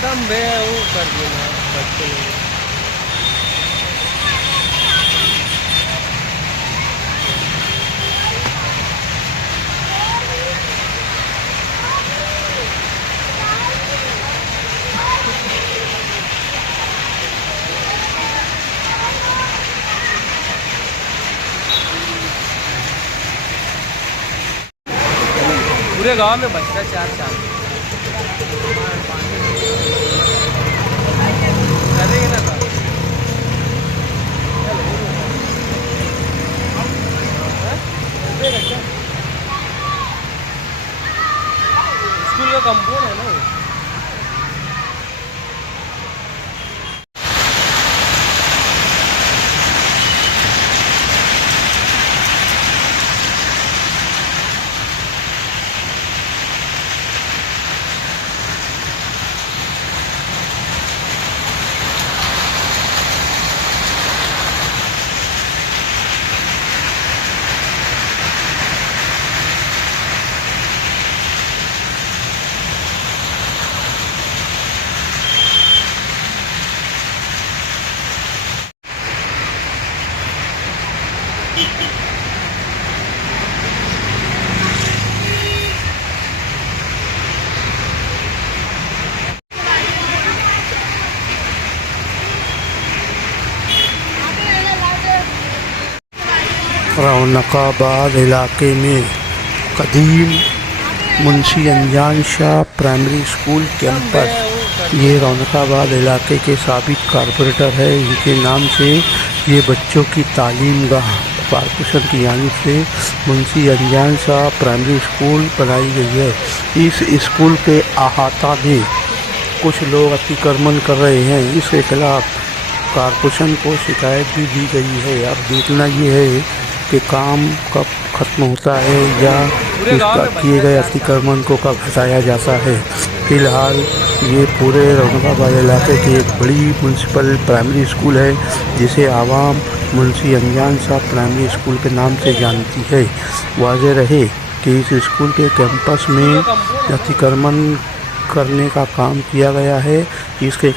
एकदम बे वो कर दिया ना बच्चे ने। पूरे गांव में बचता चार चार करेंगे ना सर। स्कूल का कंपाउंड है ना वो। रौनकाबाद इलाके में कदीम मुंशी अनजान शाह प्राइमरी स्कूल कैंपस। ये रौनकाबाद इलाके के साबिक कारपोरेटर है। इनके नाम से ये बच्चों की तालीम गाह कॉरपोरेशन की जानिब से मुंशी अनजान शाह प्राइमरी स्कूल बनाई गई है। इस स्कूल के अहाता में कुछ लोग अतिक्रमण कर रहे हैं। इसके खिलाफ कॉरपोरेशन को शिकायत भी दी गई है। अब देखना ये है कि काम कब खत्म होता है या इसका किए गए अतिक्रमण को कब हटाया जाता है। फिलहाल ये पूरे रौनकाबाद इलाके की एक बड़ी म्यूनसिपल प्राइमरी स्कूल है, जिसे आवाम मुंशी अनजान शाह प्राइमरी स्कूल के नाम से जानती है। वाज़ेह रहे कि इस स्कूल के कैंपस में अतिक्रमण करने का काम किया गया है। इसके